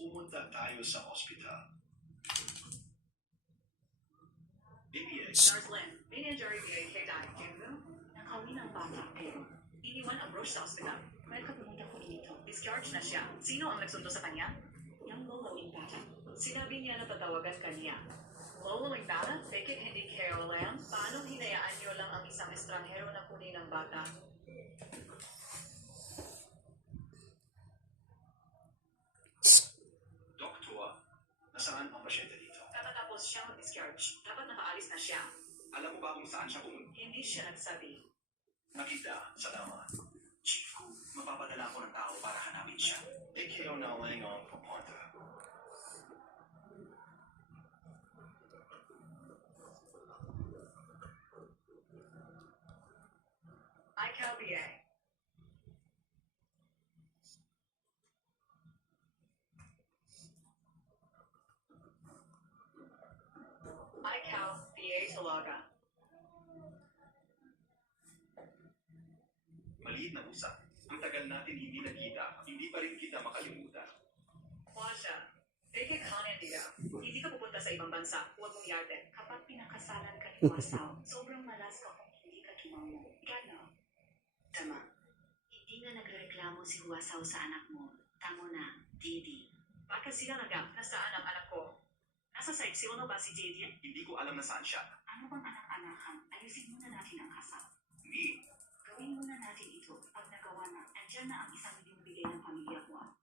pumunta tayo sa ospital. DPS. Darslyn, manager kay Dani Kevin, nakawin ang bata pero iniwan ang Roche sa ospital. Kaya pumunta ko dito. Discharge na siya. Sino ang nagsundo sa kanya? Yung lolawing bata. Sinabi niya na tatawagan kanya. Lolawing bata? Fake it, hindi Carol Lam. Paano hinayaan niyo lang ang isang estranghero na kunin ng bata? Doktor, nasaan ang pasyente dito? Katatapos siya mag-discharge. Dapat nakaalis na siya. Alam mo ba kung saan siya pumunta? Hindi siya nagsabi. Nakita, salamat. Chief ko, mapapadala ko ng tao para hanapin siya. Ikaw na laying on pupunta. ICAL-BA. ICAL-BA Talaga. Maliit na usap. Ang tagal natin hindi nagkita, hindi pa rin kita makalimutan. Washa, fake it dito. Hindi ka pupunta sa ibang bansa. Huwag mong yarte. Kapag pinakasalan ka ni Wasaw, sobrang malas ka kung hindi ka tumango. Gano? Tama. Hindi nga nagreklamo si Wasaw sa anak mo. Tamo na, Didi. Bakit sila nasaan ang anak ko? Nasa seksyon ba si Didi? Hindi ko alam na saan siya. Ano bang anak-anakan? Ayusin muna natin ang kasal. Hindi. Gawin muna natin ito. Pag nagawa na, andyan na ang isang binibigay ng pamilya ko.